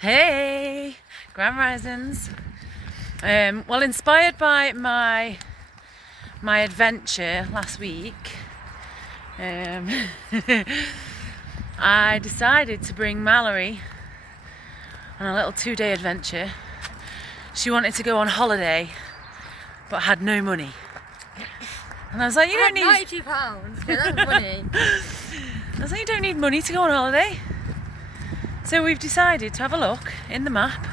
Hey, Grand Risings. Well, inspired by my adventure last week, I decided to bring Mallory on a little 2-day adventure. She wanted to go on holiday, but had no money. And I was like, you don't need £92, yeah, that's money. I was like, you don't need money to go on holiday. So we've decided to have a look in the map,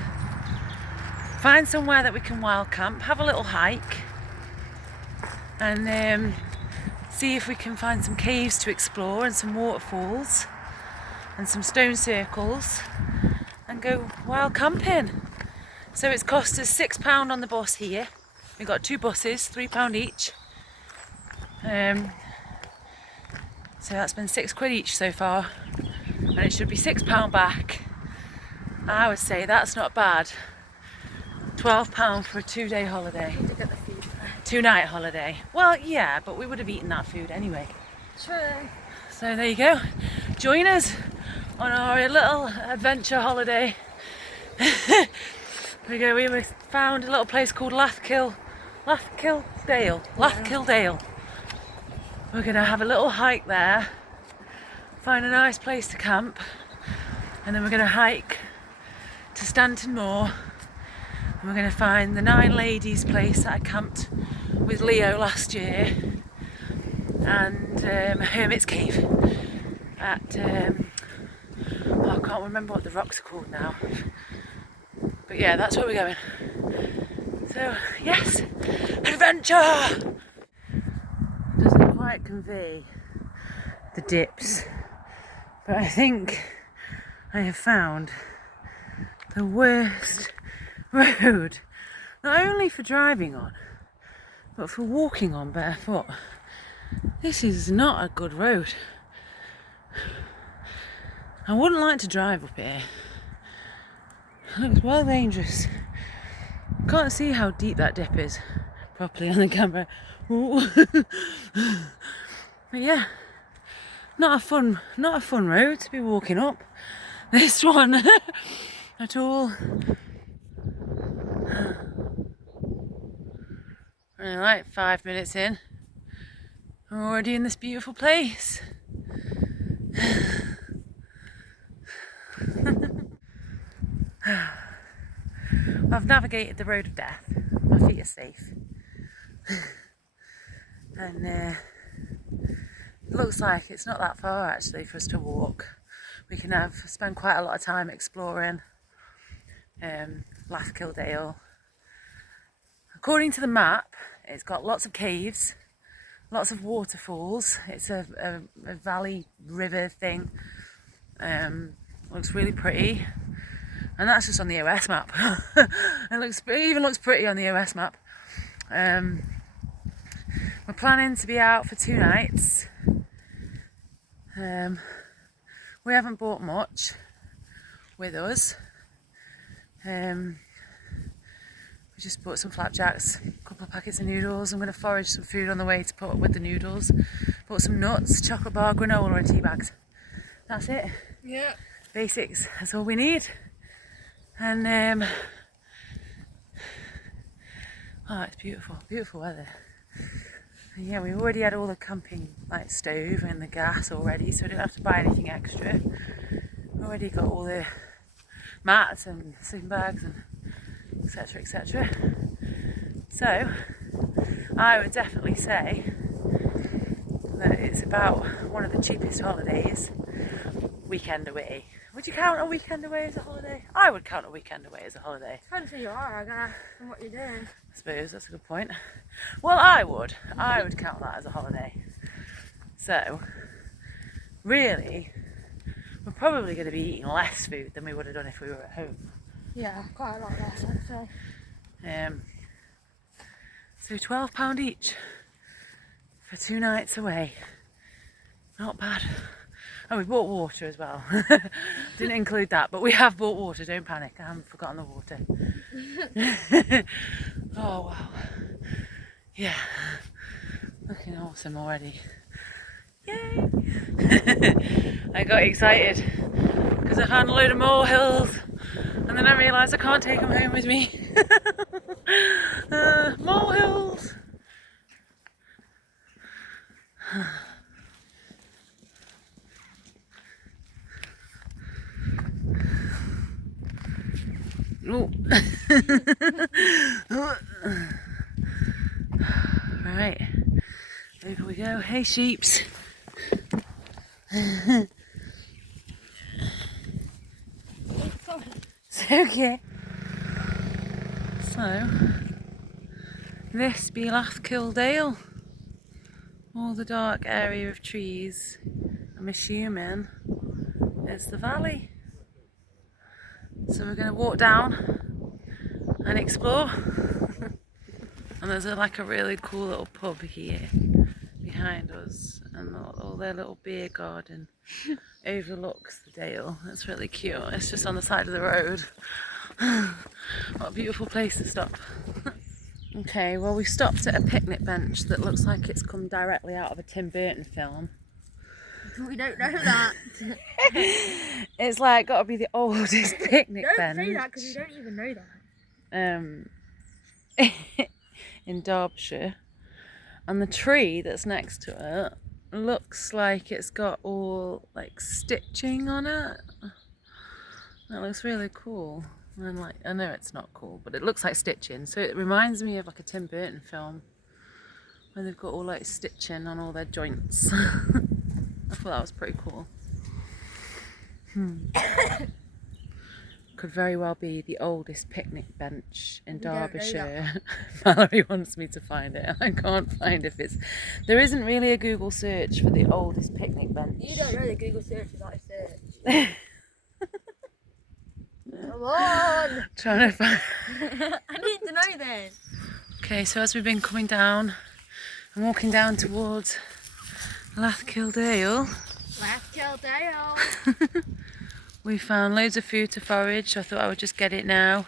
find somewhere that we can wild camp, have a little hike, and see if we can find some caves to explore and some waterfalls and some stone circles and go wild camping. So it's cost us £6 on the bus here. We've got 2 buses, £3 each. So that's been £6 each so far, and it should be £6 back. I would say that's not bad. £12 for a 2-day holiday. To get the food. 2-night holiday. Well, yeah, but we would have eaten that food anyway. True. So there you go. Join us on our little adventure holiday. We found a little place called Lathkill Dale. We're going to have a little hike there, find a nice place to camp, and then we're going to hike to Stanton Moor, and we're going to find the 9 Ladies place that I camped with Leo last year, and Hermit's Cave at, I can't remember what the rocks are called now, but yeah, that's where we're going. So yes, adventure! Doesn't quite convey the dips, but I think I have found the worst road, not only for driving on, but for walking on barefoot. This is not a good road. I wouldn't like to drive up here. It looks well dangerous. Can't see how deep that dip is properly on the camera. But yeah, not a fun road to be walking up. This one at all. Right, 5 minutes in. We're already in this beautiful place. I've navigated the road of death. My feet are safe. And it looks like it's not that far actually for us to walk. We can spend quite a lot of time exploring Lathkill Dale. According to the map, it's got lots of caves, lots of waterfalls. It's a valley river thing. Looks really pretty, and that's just on the OS map. It even looks pretty on the OS map. We're planning to be out for 2 nights. We haven't bought much with us. We just bought some flapjacks, a couple of packets of noodles. I'm going to forage some food on the way to put with the noodles. Bought some nuts, chocolate bar, granola and teabags. That's it. Yeah. Basics, that's all we need. And oh, it's beautiful, beautiful weather. And yeah, we already had all the camping like stove and the gas already, so we didn't have to buy anything extra. Already got all the mats and sleeping bags and etc, etc. So I would definitely say that it's about one of the cheapest holidays weekend away. Would you count a weekend away as a holiday? I would count a weekend away as a holiday. Depends who you are, I guess, and what you're doing. I suppose that's a good point. Well, I would count that as a holiday. So really, we're probably going to be eating less food than we would have done if we were at home. Yeah, quite a lot less, I'd say. So £12 each for 2 nights away. Not bad. Oh, we bought water as well. Didn't include that, but we have bought water, don't panic. I haven't forgotten the water. Oh wow. Yeah. Looking awesome already. Yay! I got excited because I found a load of molehills, and then I realised I can't take them home with me. Molehills! Oh. Right, over we go. Hey sheeps. It's okay. So, this be Lathkill Dale. All the dark area of trees, I'm assuming, is the valley. So we're going to walk down and explore. And there's like a really cool little pub here behind us, and all their little beer garden overlooks the dale. It's really cute. It's just on the side of the road. What a beautiful place to stop. Okay, well we stopped at a picnic bench that looks like it's come directly out of a Tim Burton film. We don't know that. It's like got to be the oldest picnic bench. Don't say that because we don't even know that. In Derbyshire, and the tree that's next to it looks like it's got all like stitching on it. That looks really cool. And like, I know it's not cool, but it looks like stitching, so it reminds me of like a Tim Burton film where they've got all like stitching on all their joints. I thought that was pretty cool. Could very well be the oldest picnic bench in Derbyshire. Mallory wants me to find it. I can't find if it's... There isn't really a Google search for the oldest picnic bench. You don't know the Google search is like search. Come on! Trying to find... I need to know this. Okay, so as we've been coming down, I'm walking down towards Lathkill Dale. Lathkill Dale. We found loads of food to forage, so I thought I would just get it now.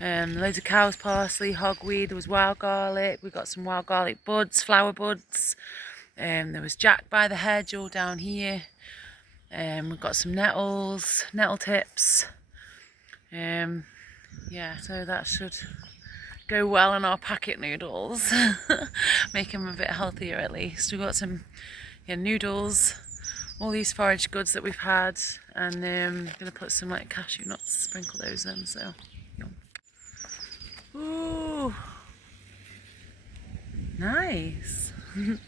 Loads of cow's parsley, hogweed, there was wild garlic, we got some wild garlic buds, flower buds. There was jack by the hedge all down here. We've got some nettles, nettle tips. Yeah, so that should go well on our packet noodles. Make them a bit healthier at least. We've got some noodles, all these forage goods that we've had, and I'm gonna put some like cashew nuts, sprinkle those in. So, ooh, nice. We're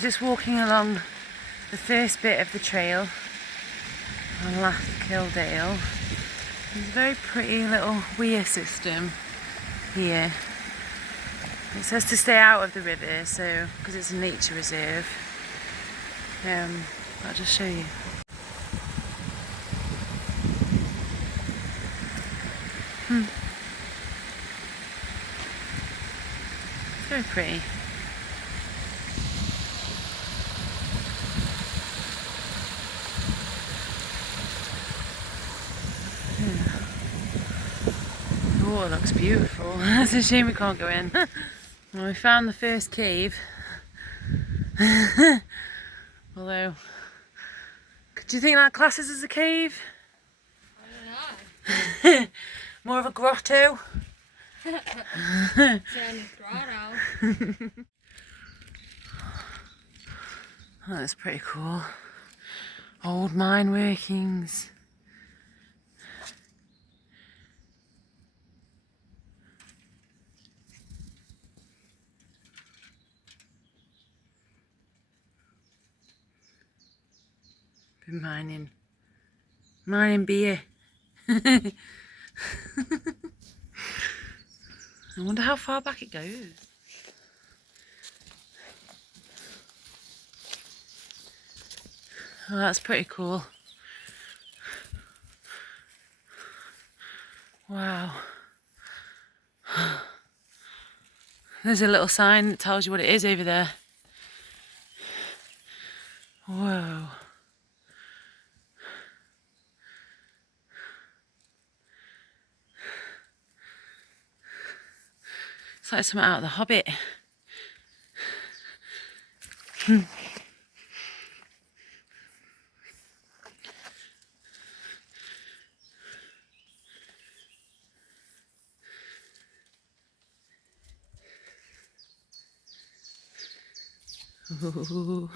just walking along the first bit of the trail on Lathkill Dale. There's a very pretty little weir system here. It says to stay out of the river, so because it's a nature reserve. I'll just show you. It's very pretty. Oh, it looks beautiful. It's a shame we can't go in. Well, we found the first cave. Although, do you think that classes as a cave? I don't know. More of a grotto? grotto. Oh, that's pretty cool. Old mine workings. Been mining beer. I wonder how far back it goes. Oh, that's pretty cool. Wow. There's a little sign that tells you what it is over there. Whoa. It's like something out of The Hobbit. Ooh.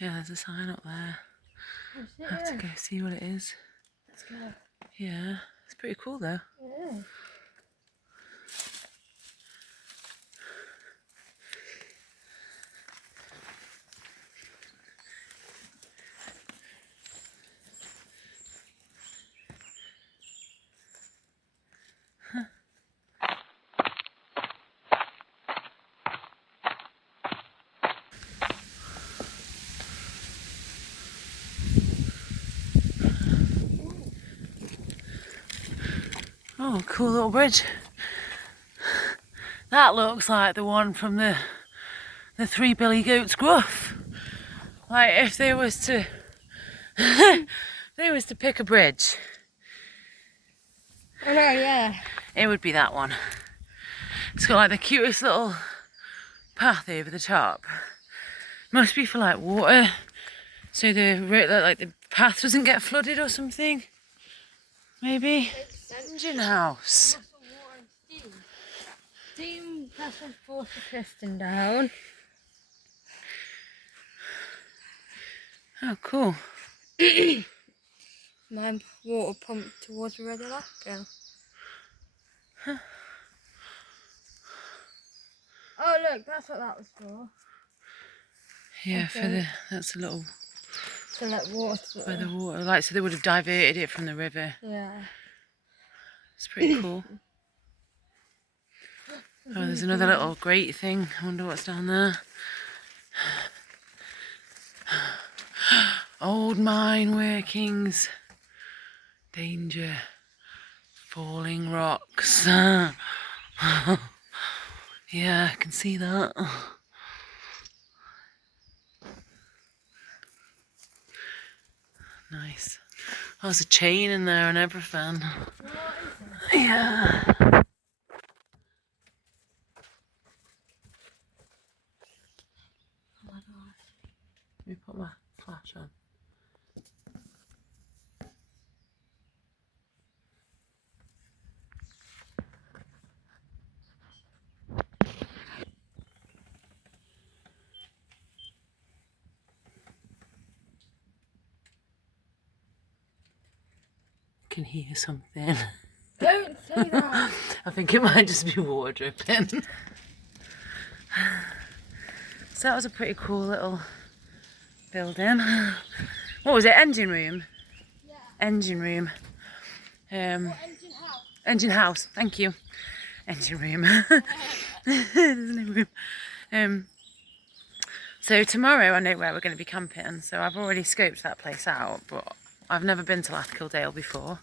Yeah, there's a sign up there. I have to go see what it is. Let's go. Yeah, it's pretty cool though. Yeah. Oh, cool little bridge. That looks like the one from the Three Billy Goats Gruff. Like if they was to they was to pick a bridge, I know, yeah. it would be that one. It's got like the cutest little path over the top. Must be for like water, so the path doesn't get flooded or something. Maybe. Engine house. Steam vessel force the piston down. Oh, cool. My water pumped towards the river Lathkill. Huh. Oh look, that's what that was for. Yeah, that's a little To let water. where the water, like, so they would have diverted it from the river. Yeah. It's pretty cool. Oh, there's another little grate thing. I wonder what's down there. Old mine workings. Danger. Falling rocks. Yeah, I can see that. Nice. Oh, there's a chain in there and everything. Yeah. Oh my gosh. Let me put my flash on. Can hear something. Don't say that. I think it might just be water dripping. So that was a pretty cool little building. What was it? Engine room? Yeah. Engine room. Engine house. Engine house. Thank you. Engine room. There's no room. So tomorrow I know where we're going to be camping. So I've already scoped that place out, but I've never been to Lathkill Dale before,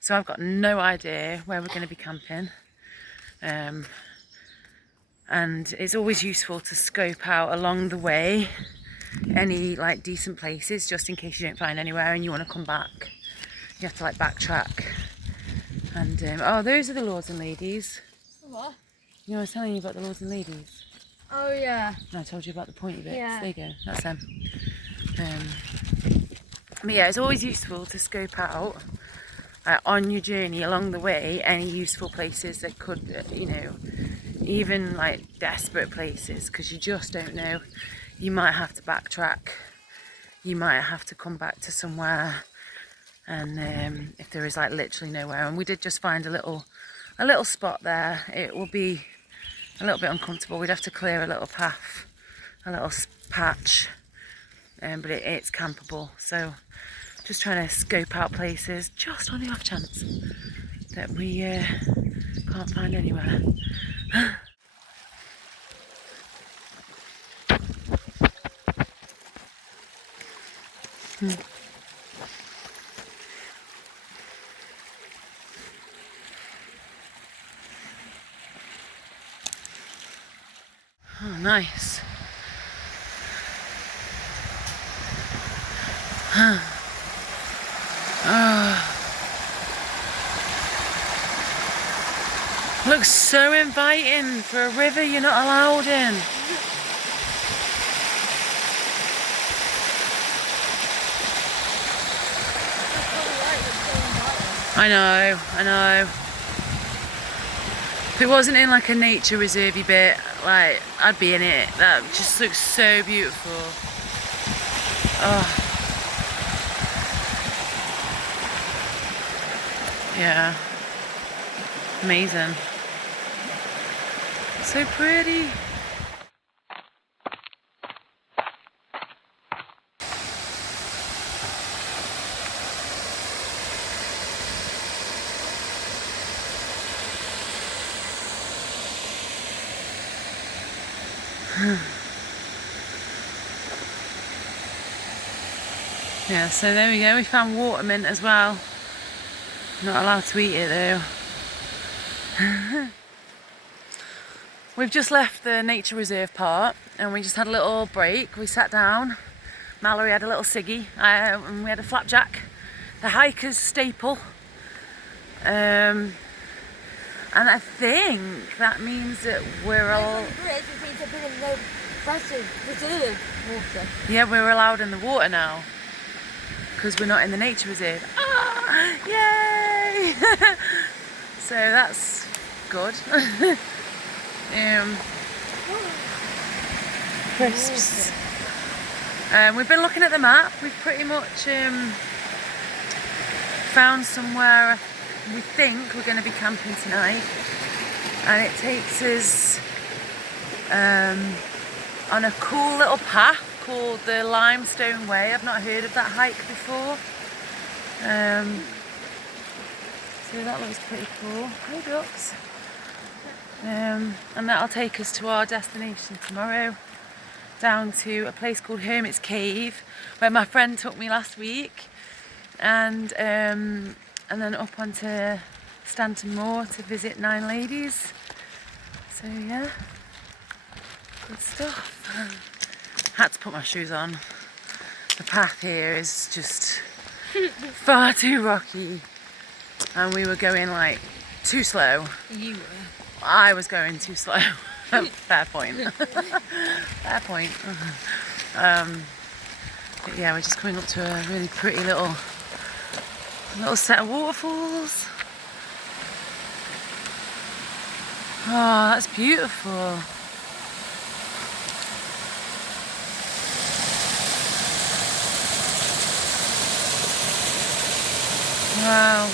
so I've got no idea where we're going to be camping. And it's always useful to scope out along the way any like decent places, just in case you don't find anywhere and you want to come back. You have to like backtrack. And oh, those are the lords and ladies. What? You know, I was telling you about the lords and ladies. Oh yeah. And I told you about the pointy bits. Yeah. There you go. That's them. But yeah, it's always useful to scope out on your journey along the way any useful places that could, you know, even like desperate places, because you just don't know. You might have to backtrack. You might have to come back to somewhere, and if there is like literally nowhere. And we did just find a little spot there. It will be a little bit uncomfortable. We'd have to clear a little path, a little patch. But it's campable, so just trying to scope out places just on the off chance that we can't find anywhere. Oh, nice. Looks so inviting for a river you're not allowed in. I know, I know. If it wasn't in like a nature reservey bit, like I'd be in it. That just looks so beautiful. Oh. Yeah. Amazing. So pretty. Yeah, so there we go, we found water mint as well. Not allowed to eat it though. We've just left the nature reserve part and we just had a little break. We sat down, Mallory had a little ciggy, and we had a flapjack, the hiker's staple. And I think that means that we're all... Yeah, we're allowed in the water now. Because we're not in the nature reserve. Ah, yay! So that's good. Crisps. We've been looking at the map. We've pretty much found somewhere we think we're going to be camping tonight, and it takes us on a cool little path called the Limestone Way. I've not heard of that hike before. So that looks pretty cool. Hey ducks. And that'll take us to our destination tomorrow, down to a place called Hermit's Cave, where my friend took me last week, and then up onto Stanton Moor to visit Nine Ladies. So yeah, good stuff. Had to put my shoes on. The path here is just far too rocky, and we were going like too slow. You were. I was going too slow. Fair point. Fair point. But yeah, we're just coming up to a really pretty little set of waterfalls. Oh, that's beautiful. Wow.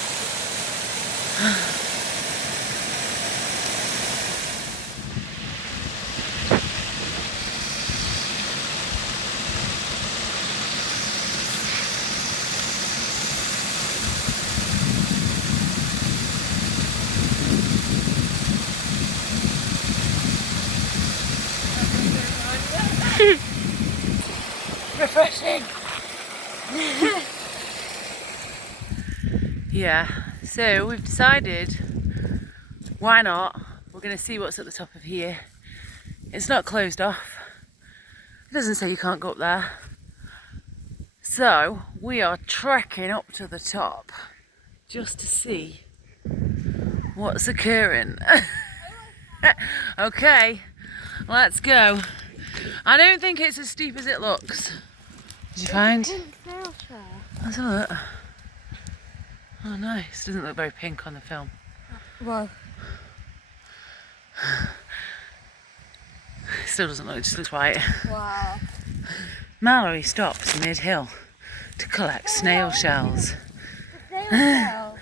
Refreshing. Yeah, so we've decided, why not? We're going to see what's at the top of here. It's not closed off. It doesn't say you can't go up there. So we are trekking up to the top just to see what's occurring. Okay, let's go. I don't think it's as steep as it looks. Did you find? Let's have a look. Oh nice, doesn't look very pink on the film. Well. Still doesn't look, it just looks white. Wow. Mallory stopped mid-hill to collect snail shells. Snail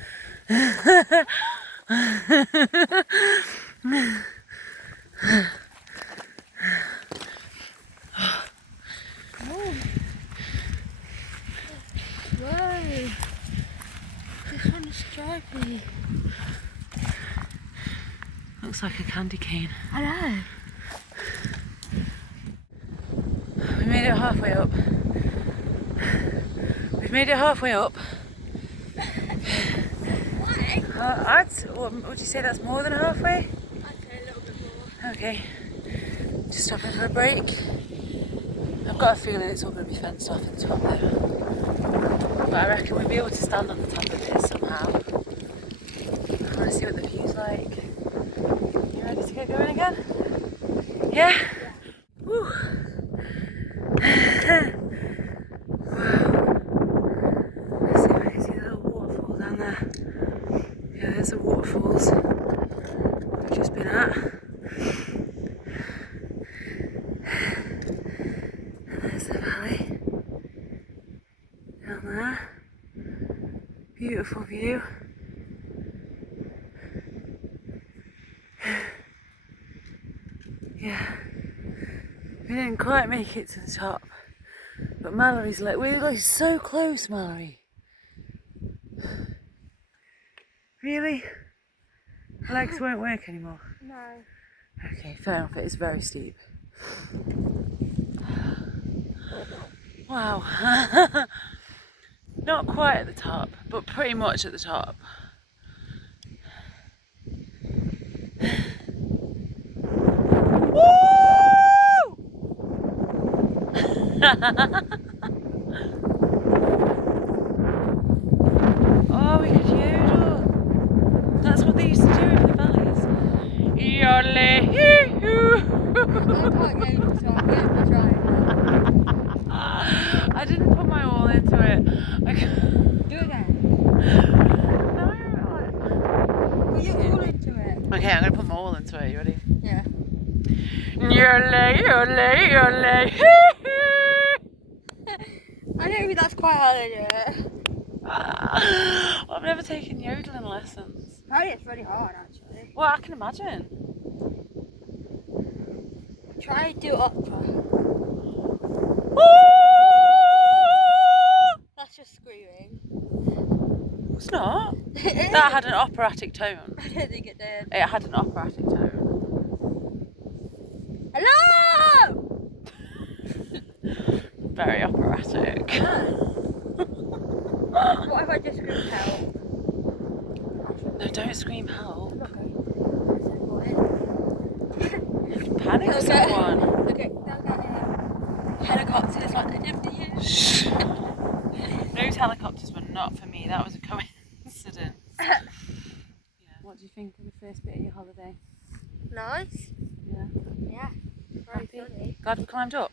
Whoa. This one's stripy. Looks like a candy cane. I know. We made it halfway up. We've made it halfway up. What would you say, that's more than halfway? I'd say a little bit more. Okay. Just stopping for a break. I've got a feeling it's all going to be fenced off at the top there. But I reckon we'll be able to stand on the top of it somehow. I want to see what the view's like. You ready to get going again? Yeah? Woo! Let's see if I can see the little waterfall down there. that. And there's the valley down there. Beautiful view. Yeah, we didn't quite make it to the top, but Mallory's like, we're like so close, Mallory. Really? Her legs won't work anymore? No. Okay, fair enough, it is very steep. Wow. Not quite at the top, but pretty much at the top. Woo! Oh, we could yodel. That's what they used to do in the valleys. Yodel. I can't yodel, so I'm going to try it. I didn't put my all into it. Do it then. No. Put your all into it. Okay, I'm going to put my all into it. You ready? Yeah. Yodel, yodel, yodel. I don't think that's quite how they do it. I've never taken yodeling lessons. Apparently it's really hard actually. Well, I can imagine. Try to do opera. That's just screaming. It's not. That had an operatic tone. I don't think it did. It had an operatic tone. Hello! Very operatic. What if I just screamed help? No, don't scream help. Okay. You can panic Okay. someone. Okay, now get helicopters like they did for you. Shh. Those helicopters were not for me. That was a coincidence. Yeah. What do you think of the first bit of your holiday? Nice. Yeah. Yeah. Very Happy? funny. Glad we climbed up.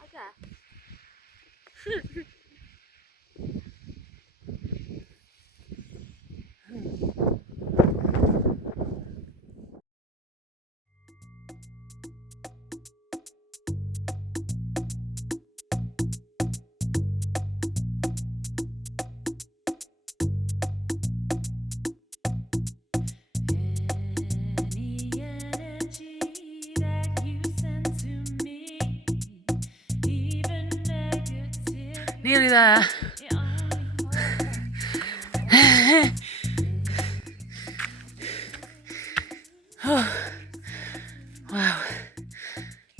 I guess. Nearly there. Oh, wow,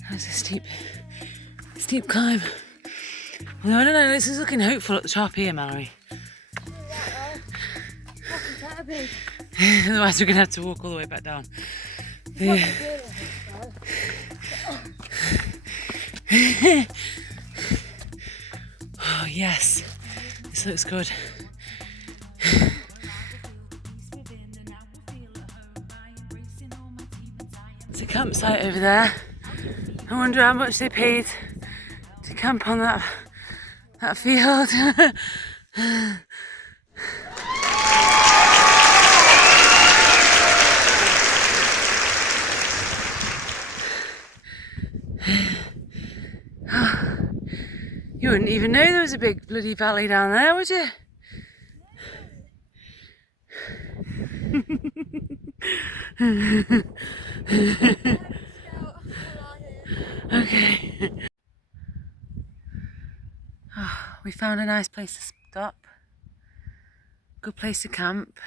that was a steep climb. Although I don't know, this is looking hopeful at the top here, Mallory. Otherwise we're going to have to walk all the way back down. Oh yes, this looks good. There's a campsite over there. I wonder how much they paid to camp on that field. You wouldn't even know there was a big bloody valley down there, would you? Okay. Oh, we found a nice place to stop. Good place to camp.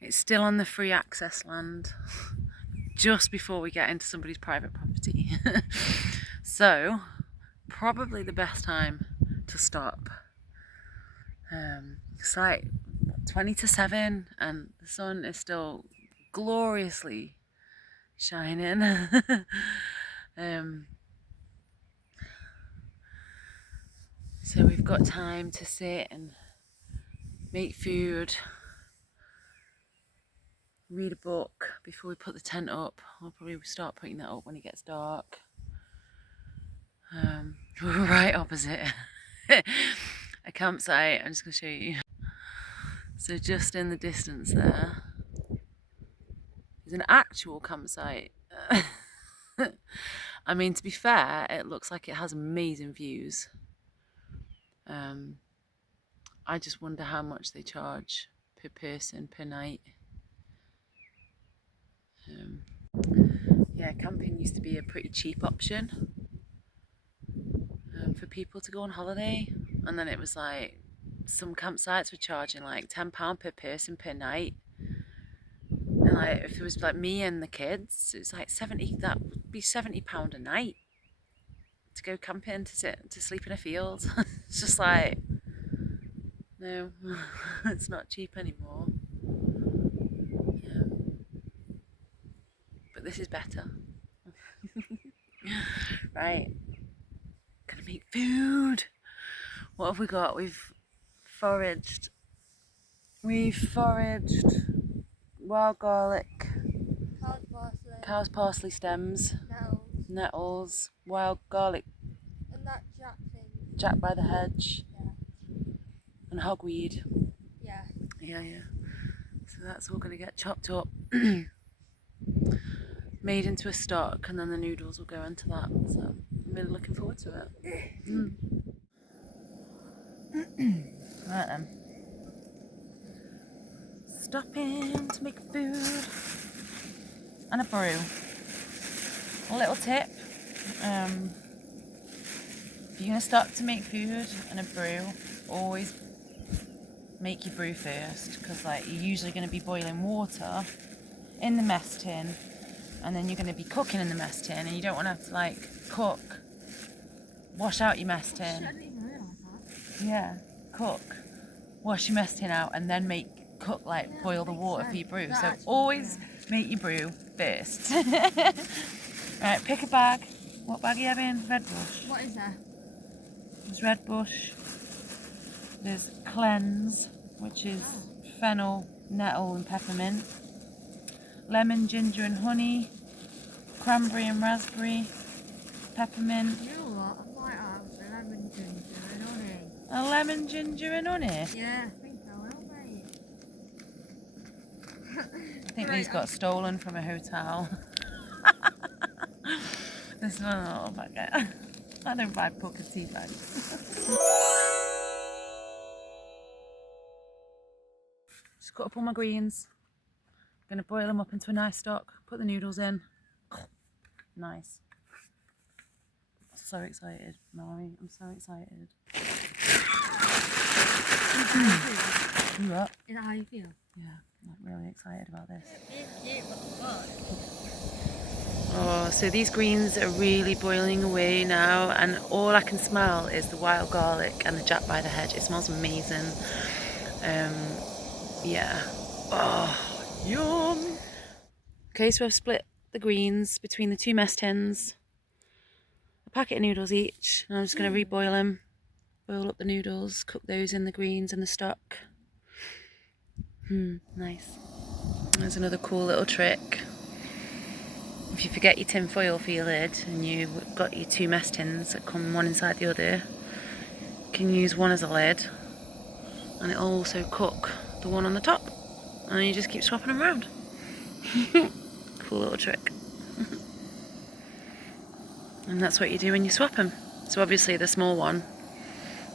It's still on the free access land, just before we get into somebody's private property. So, probably the best time to stop. It's like 20 to 7 and the sun is still gloriously shining. So we've got time to sit and make food, read a book before we put the tent up. I'll probably start putting that up when it gets dark. We're right opposite a campsite. I'm just going to show you. So just in the distance there, there's a campsite. I'm just going to show you. So just in the distance there, there's a campsite. I'm just going to show you. So just in the distance there, there's a campsite. I'm just going to show you. So just in the distance there, there's a campsite. I'm just going to show you. So just in the distance there, there's a campsite. I'm just going to show you. So just in the distance there, is an actual campsite. I mean, to be fair, it looks like it has amazing views. I just wonder how much they charge per person per night. Yeah, camping used to be a pretty cheap option for people to go on holiday, and then it was like some campsites were charging like £10 per person per night, and like if it was like me and the kids, it was like 70. That would be £70 a night to go camping, to sleep in a field. It's just like, no, it's not cheap anymore. Yeah. But this is better. Right, gonna make food. What have we got? We've foraged wild garlic, cow's parsley stems, nettles, wild garlic, and that jack thing. jack by the hedge, Yeah. and hogweed. Yeah. Yeah. So that's all going to get chopped up, made into a stock, and then the noodles will go into that. So I'm really looking forward to it. Right then. Stopping to make food and a brew. A little tip, if you're going to start to make food and a brew, always make your brew first, because like you're usually going to be boiling water in the mess tin, and then you're going to be cooking in the mess tin, and you don't want to have to like cook, wash out your mess tin. I didn't even realise that. Yeah, cook, wash your mess tin out, and then boil the water for your brew. So always make your brew first. Right, pick a bag. What bag are you having? Red bush. What is there? There's red bush. There's cleanse, which is fennel, nettle and peppermint. Lemon, ginger and honey. Cranberry and raspberry. Peppermint. You know what? I might have a lemon, ginger and honey. A lemon, ginger and honey? Yeah, I think I will, mate. I think these got stolen from a hotel. This one, oh my god. I don't buy pocket tea bags. Just cut up all my greens. Gonna boil them up into a nice stock. Put the noodles in. Nice. So excited, Mary. I'm so excited. You up? Is that how you feel? Yeah, I'm really excited about this. Oh, so these greens are really boiling away now, and all I can smell is the wild garlic and the jack by the hedge. It smells amazing. Yeah. Oh, yum. Okay, so I've split the greens between the 2 mess tins. A packet of noodles each, and I'm just going to reboil them. Boil up the noodles, cook those in the greens and the stock. Nice. There's another cool little trick. If you forget your tin foil for your lid and you've got your 2 mess tins that come one inside the other, you can use one as a lid, and it'll also cook the one on the top, and then you just keep swapping them around. Cool little trick. And that's what you do when you swap them. So obviously the small one,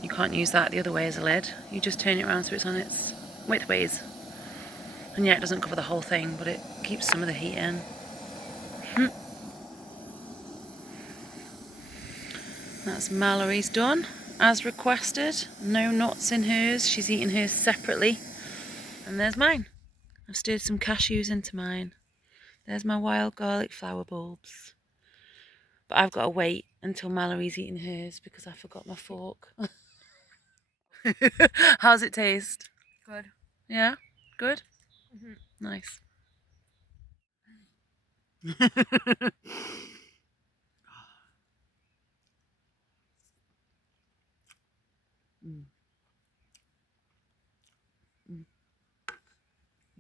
you can't use that the other way as a lid. You just turn it around so it's on its widthways. And yeah, it doesn't cover the whole thing, but it keeps some of the heat in. That's Mallory's done, as requested. No nuts in hers, she's eating hers separately. And there's mine. I've stirred some cashews into mine. There's my wild garlic flower bulbs. But I've got to wait until Mallory's eating hers because I forgot my fork. How's it taste? Good. Yeah? Good? Nice.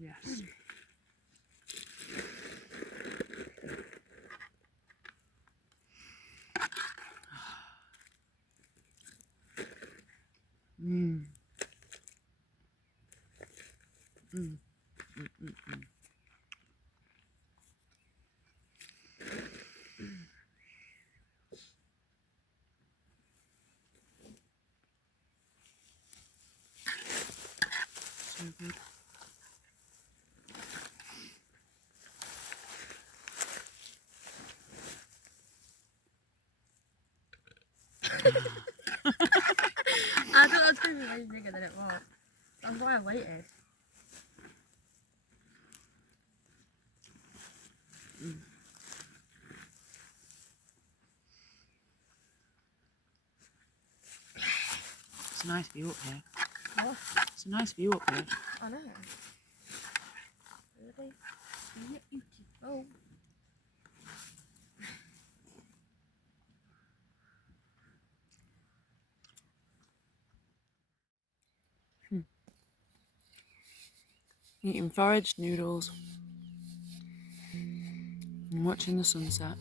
Yes. good. I thought it was going to be way bigger than it was. That's why I waited. It's a nice view up here. What? It's a nice view up here. I know. Really? Oh. Eating foraged noodles and watching the sunset.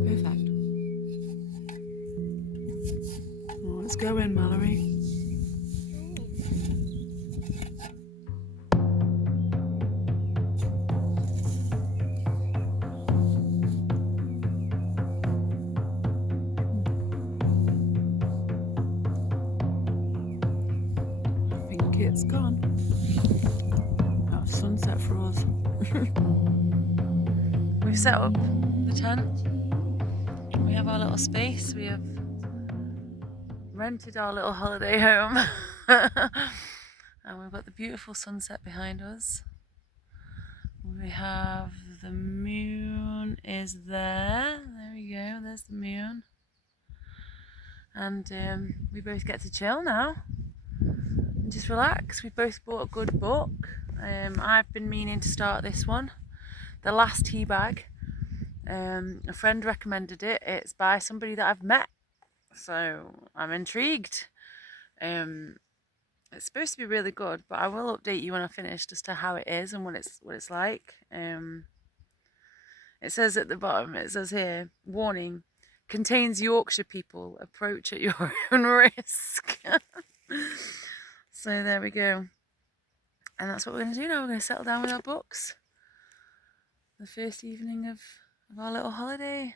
Perfect. Oh, let's go in, Mallory. I think it's gone. That's sunset for us. We've set up the tent. We have our little space. We have rented our little holiday home. And we've got the beautiful sunset behind us. We have the moon is there. There we go. There's the moon. And we both get to chill now and just relax. We both bought a good book. I've been meaning to start this one, The Last Teabag. A friend recommended it. It's by somebody that I've met, so I'm intrigued. It's supposed to be really good, but I will update you when I finish as to how it is and what it's like. It says at the bottom, it says here, warning, contains Yorkshire people, approach at your own risk. So there we go. And that's what we're going to do now. We're going to settle down with our books. The first evening of our little holiday.